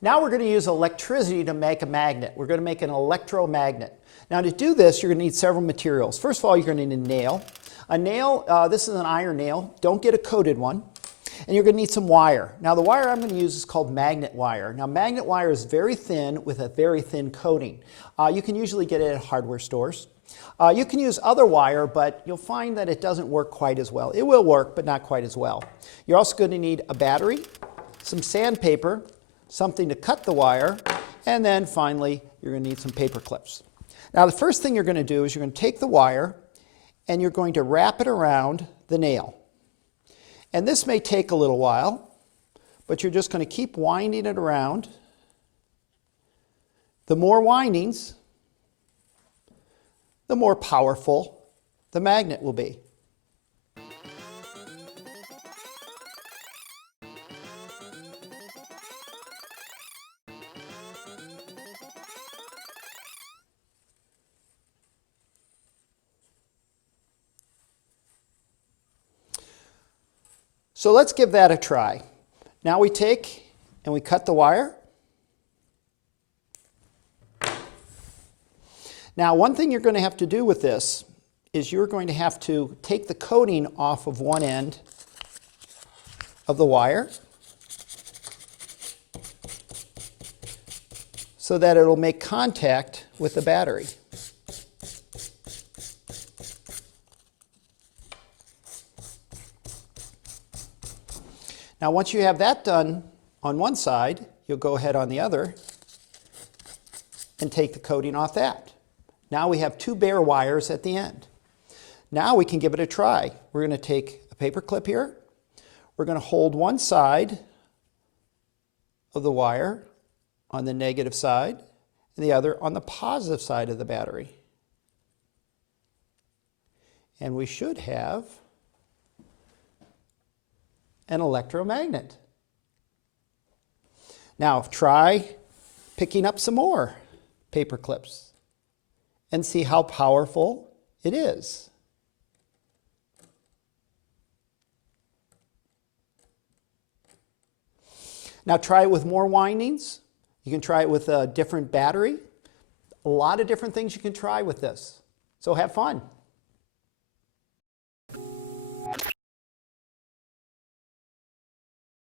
Now we're going to use electricity to make a magnet. We're going to make an electromagnet. Now to do this, you're going to need several materials. First of all, you're going to need a nail. A nail, this is an iron nail. Don't get a coated one. And you're going to need some wire. Now the wire I'm going to use is called magnet wire. Now magnet wire is very thin with a very thin coating. You can usually get it at hardware stores. You can use other wire, but you'll find that it doesn't work quite as well. It will work, but not quite as well. You're also going to need a battery, some sandpaper, something to cut the wire, and then finally you're going to need some paper clips. Now the first thing you're going to do is you're going to take the wire and you're going to wrap it around the nail. And this may take a little while, but you're just going to keep winding it around. The more windings, the more powerful the magnet will be. So let's give that a try. Now we take and we cut the wire. Now one thing you're going to have to do with this is you're going to have to take the coating off of one end of the wire so that it'll make contact with the battery. Now once you have that done on one side, you'll go ahead on the other and take the coating off that. Now we have two bare wires at the end. Now we can give it a try. We're going to take a paper clip here. We're going to hold one side of the wire on the negative side and the other on the positive side of the battery. And we should have an electromagnet. Now try picking up some more paper clips and see how powerful it is. Now try it with more windings. You can try it with a different battery. A lot of different things you can try with this. So have fun.